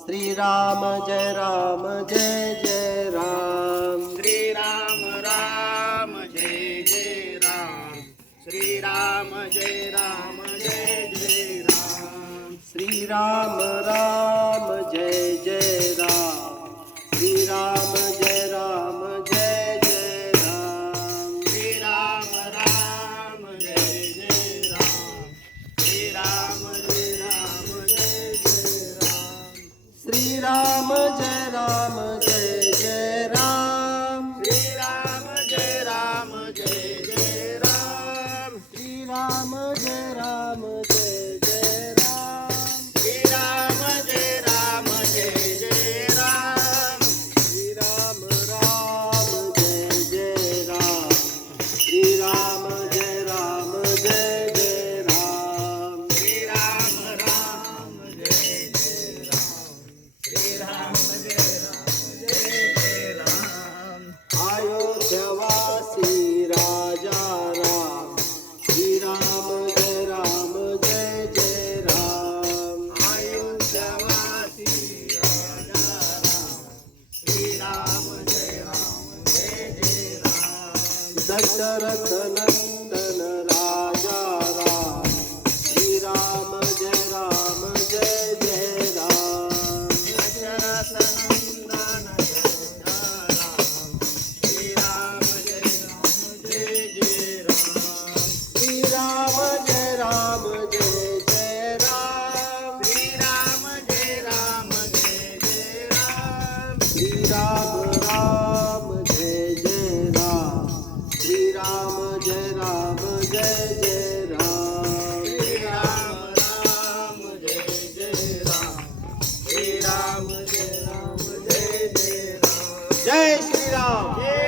Shri Ram Jai Jai Ram. Shri Ram Ram Jai Jai Ram. Shri Ram Jai Jai Ram. Shri Ram Ram Jai Jai Ram. Shri Ram Jai Jai Ram. Shri Ram Ram Jai Jai Ram. Shri Ram Jai Jai Ram. Shri Ram Jai Jai Ram. Shri Ram Jai Jai Ram. Shri Ram Jai Jai Ram. Shri Ram Jai Jai Ram. Shri Ram Ram Jai Jai Ram. Shri Ram Jai Jai Ram. Shri Ram Ram Jai Jai Ram. Shri Ram Jai Jai Ram. अयोध्यावासी Raja Ram. Shri Ram Jai Jai Ram. अयोध्यावासी Raja Ram. Shri Ram Jai Jai Ram. Dasharath Nandan Raja Ram. Shri Ram Jai Jai Ram. Dasharath Nandan Raja Ram. Shri Ram Jai Jai Ram. Shri Ram Jai Jai Ram. Shri Ram Jai Jai Ram. Shri Ram Ram Jai Jai Ram. Shri Ram Jai Jai Ram. Shri Ram Ram Jai Jai Ram. Shri Ram Jai Jai Ram. Jai Shri Ram.